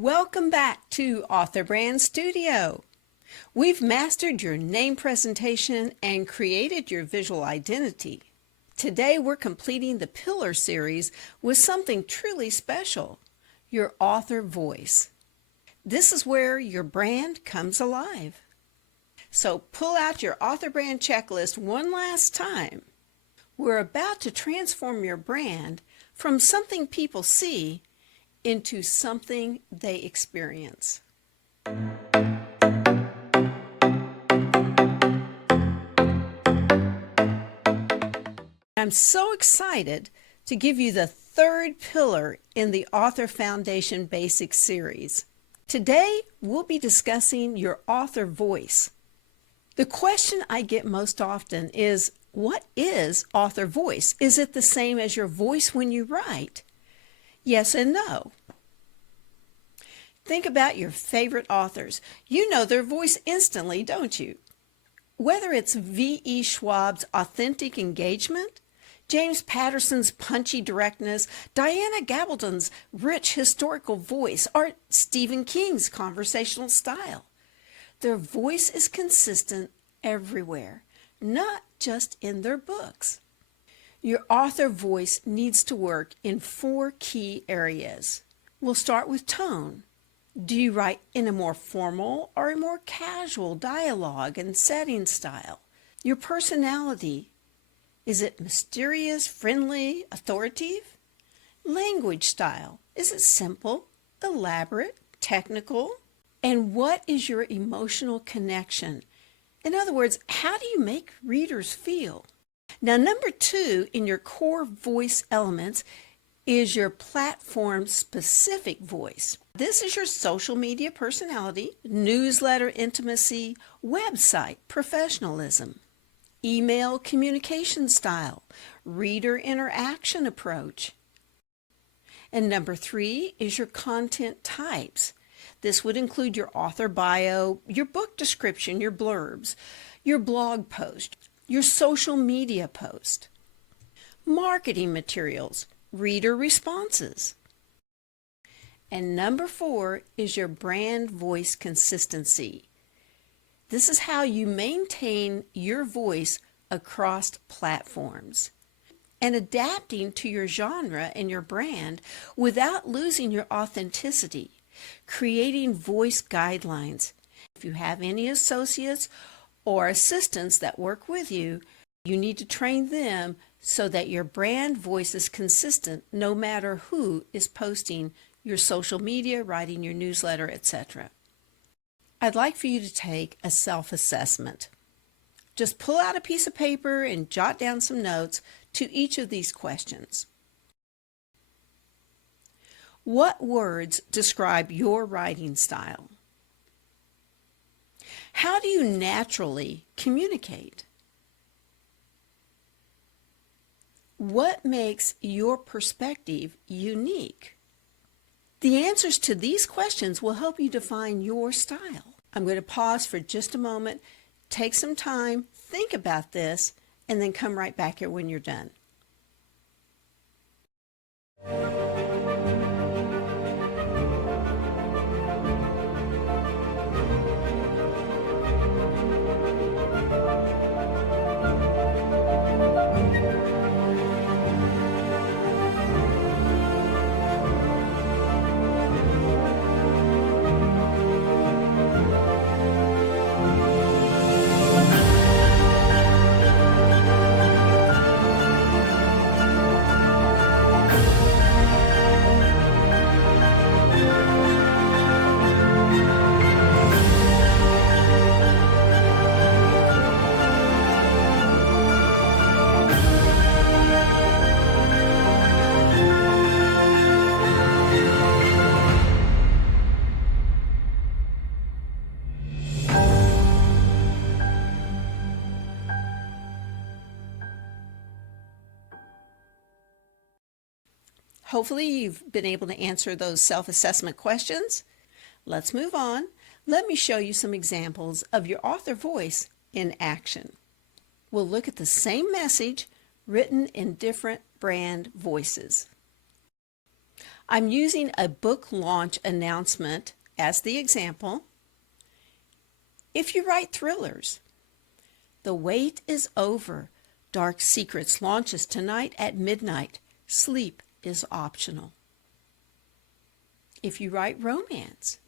Welcome back to Author Brand Studio. We've mastered your name presentation and created your visual identity. Today we're completing the Pillar series with something truly special, your author voice. This is where your brand comes alive. So pull out your author brand checklist one last time. We're about to transform your brand from something people see into something they experience. I'm so excited to give you the third pillar in the Author Foundation Basics series. Today, we'll be discussing your author voice. The question I get most often is, what is author voice? Is it the same as your voice when you write? Yes and no. Think about your favorite authors. You know their voice instantly, don't you? Whether it's V.E. Schwab's authentic engagement, James Patterson's punchy directness, Diana Gabaldon's rich historical voice, or Stephen King's conversational style, their voice is consistent everywhere, not just in their books. Your author voice needs to work in 4 key areas. We'll start with tone. Do you write in a more formal or a more casual dialogue and setting style? Your personality. Is it mysterious, friendly, authoritative? Language style. Is it simple, elaborate, technical? And what is your emotional connection? In other words, how do you make readers feel? Now, number 2 in your core voice elements is your platform-specific voice. This is your social media personality, newsletter intimacy, website professionalism, email communication style, reader interaction approach. And number 3 is your content types. This would include your author bio, your book description, your blurbs, your blog post, your social media post, marketing materials, reader responses. And number 4 is your brand voice consistency. This is how you maintain your voice across platforms and adapting to your genre and your brand without losing your authenticity, creating voice guidelines. If you have any associates or assistants that work with you, you need to train them so that your brand voice is consistent no matter who is posting your social media, writing your newsletter, etc. I'd like for you to take a self-assessment. Just pull out a piece of paper and jot down some notes to each of these questions. What words describe your writing style? How do you naturally communicate? What makes your perspective unique? The answers to these questions will help you define your style. I'm going to pause for just a moment, take some time, think about this, and then come right back here when you're done. Hopefully you've been able to answer those self-assessment questions. Let's move on. Let me show you some examples of your author voice in action. We'll look at the same message written in different brand voices. I'm using a book launch announcement as the example. If you write thrillers, The Wait is Over. Dark Secrets launches tonight at midnight. Sleep is optional. If you write romance,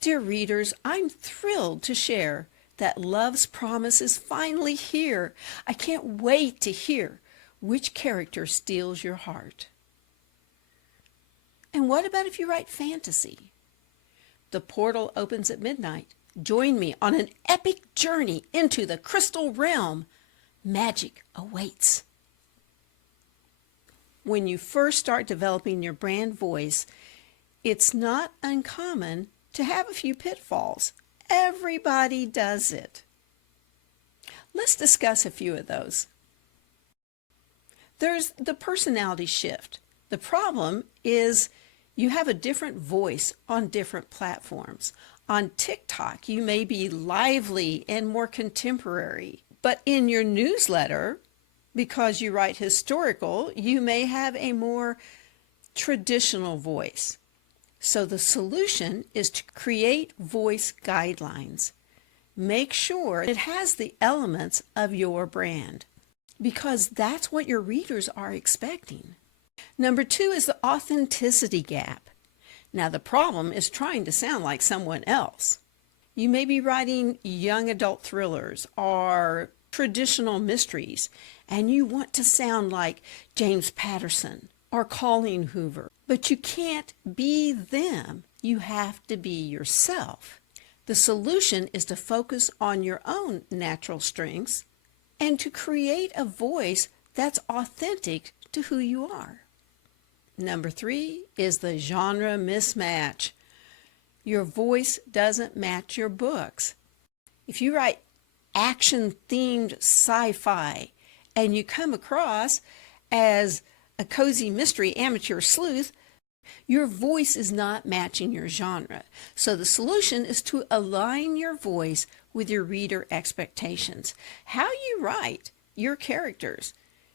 dear readers, I'm thrilled to share that Love's Promise is finally here. I can't wait to hear which character steals your heart. And what about if you write fantasy? The portal opens at midnight. Join me on an epic journey into the crystal realm. Magic awaits. When you first start developing your brand voice, it's not uncommon to have a few pitfalls. Everybody does it. Let's discuss a few of those. There's the personality shift. The problem is you have a different voice on different platforms. On TikTok, you may be lively and more contemporary, but in your newsletter, because you write historical, you may have a more traditional voice. So the solution is to create voice guidelines. Make sure it has the elements of your brand, because that's what your readers are expecting. Number 2 is the authenticity gap. Now the problem is trying to sound like someone else. You may be writing young adult thrillers or traditional mysteries, and you want to sound like James Patterson or Colleen Hoover, but you can't be them. You have to be yourself. The solution is to focus on your own natural strengths and to create a voice that's authentic to who you are. Number 3 is the genre mismatch. Your voice doesn't match your books. If you write action-themed sci-fi and you come across as a cozy mystery amateur sleuth, your voice is not matching your genre. So the solution is to align your voice with your reader expectations. How you write your characters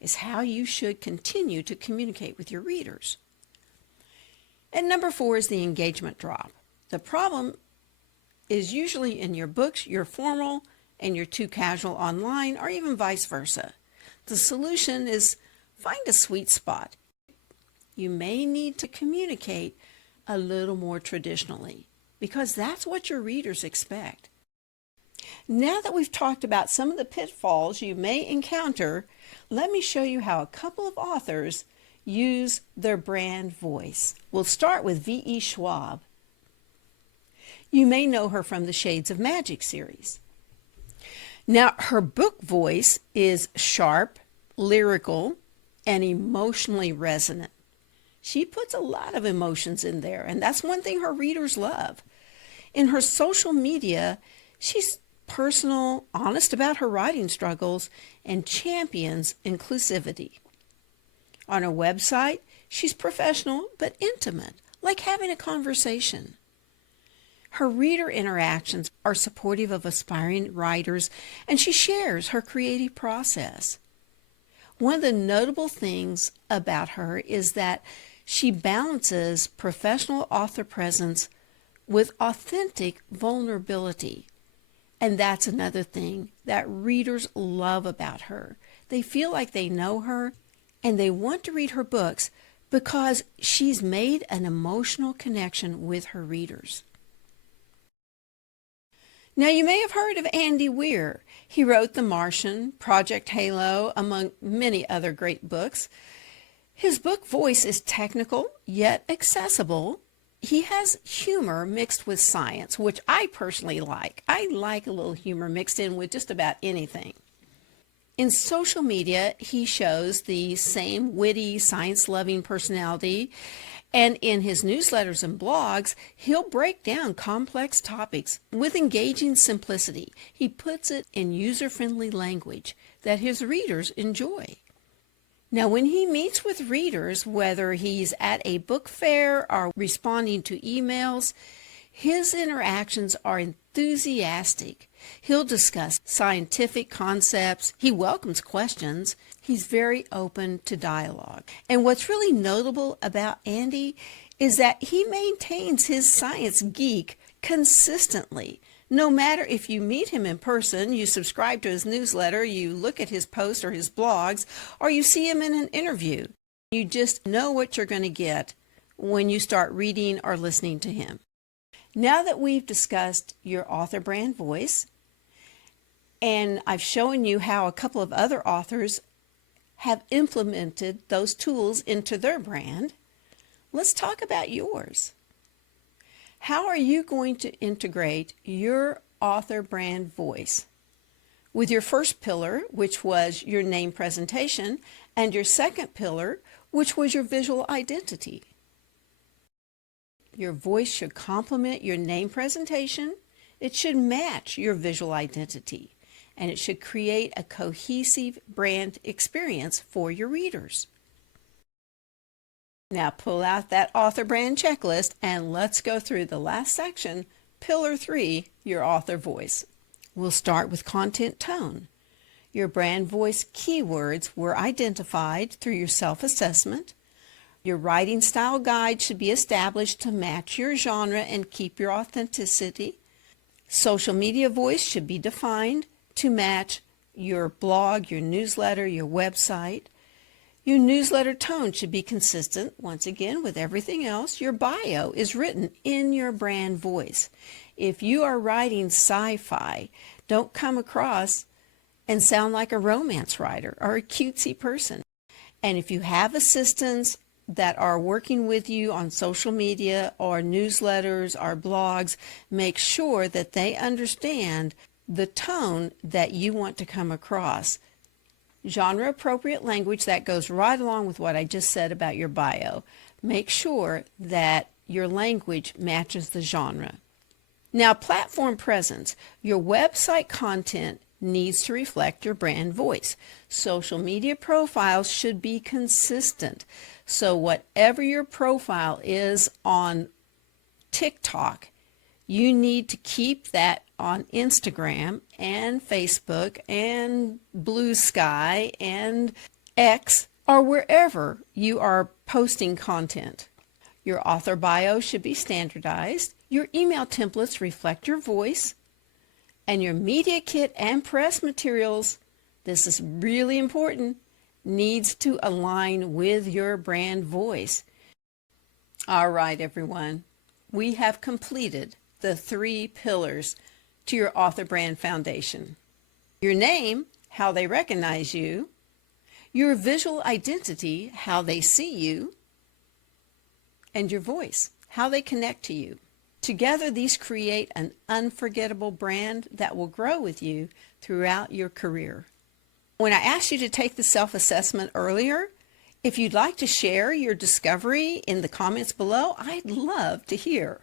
is how you should continue to communicate with your readers. And number 4 is the engagement drop. The problem is usually in your books, you're formal and you're too casual online, or even vice versa. The solution is find a sweet spot. You may need to communicate a little more traditionally, because that's what your readers expect. Now that we've talked about some of the pitfalls you may encounter, let me show you how a couple of authors use their brand voice. We'll start with V.E. Schwab. You may know her from the Shades of Magic series. Now, her book voice is sharp, lyrical, and emotionally resonant. She puts a lot of emotions in there, and that's one thing her readers love. In her social media, she's personal, honest about her writing struggles, and champions inclusivity. On her website, she's professional but intimate, like having a conversation. Her reader interactions are supportive of aspiring writers, and she shares her creative process. One of the notable things about her is that she balances professional author presence with authentic vulnerability. And that's another thing that readers love about her. They feel like they know her and they want to read her books because she's made an emotional connection with her readers. Now, you may have heard of Andy Weir. He wrote The Martian, Project Halo, among many other great books. His book voice is technical, yet accessible. He has humor mixed with science, which I personally like. I like a little humor mixed in with just about anything. In social media, he shows the same witty, science-loving personality, and in his newsletters and blogs, he'll break down complex topics with engaging simplicity. He puts it in user-friendly language that his readers enjoy. Now, when he meets with readers, whether he's at a book fair or responding to emails, his interactions are enthusiastic. He'll discuss scientific concepts. He welcomes questions. He's very open to dialogue. And what's really notable about Andy is that he maintains his science geek consistently. No matter if you meet him in person, you subscribe to his newsletter, you look at his posts or his blogs, or you see him in an interview, you just know what you're going to get when you start reading or listening to him. Now that we've discussed your author brand voice, and I've shown you how a couple of other authors have implemented those tools into their brand, let's talk about yours. How are you going to integrate your author brand voice with your first pillar, which was your name presentation, and your second pillar, which was your visual identity? Your voice should complement your name presentation. It should match your visual identity, and it should create a cohesive brand experience for your readers. Now pull out that author brand checklist and let's go through the last section, Pillar 3, your author voice. We'll start with content tone. Your brand voice keywords were identified through your self-assessment. Your writing style guide should be established to match your genre and keep your authenticity. Social media voice should be defined to match your blog, your newsletter, your website. Your newsletter tone should be consistent, once again, with everything else. Your bio is written in your brand voice. If you are writing sci-fi, don't come across and sound like a romance writer or a cutesy person. And if you have assistants that are working with you on social media or newsletters or blogs, make sure that they understand the tone that you want to come across. Genre appropriate language, that goes right along with what I just said about your bio. Make sure that your language matches the genre. Now, platform presence. Your website content needs to reflect your brand voice. Social media profiles should be consistent. So whatever your profile is on TikTok, you need to keep that on Instagram and Facebook and Blue Sky and X or wherever you are posting content. Your author bio should be standardized. Your email templates reflect your voice. And your media kit and press materials, this is really important, needs to align with your brand voice. All right, everyone. We have completed the 3 pillars to your author brand foundation. Your name, how they recognize you. Your visual identity, how they see you. And your voice, how they connect to you. Together, these create an unforgettable brand that will grow with you throughout your career. When I asked you to take the self-assessment earlier, if you'd like to share your discovery in the comments below, I'd love to hear.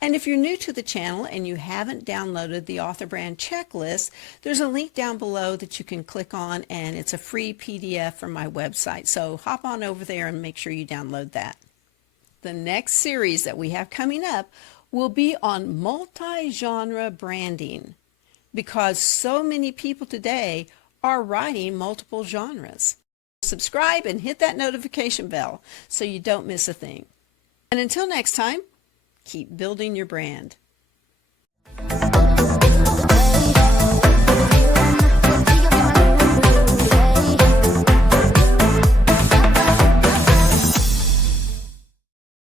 And if you're new to the channel and you haven't downloaded the Author Brand Checklist, there's a link down below that you can click on, and it's a free PDF from my website. So hop on over there and make sure you download that. The next series that we have coming up will be on multi-genre branding, because so many people today are writing multiple genres. Subscribe and hit that notification bell so you don't miss a thing. And until next time, keep building your brand.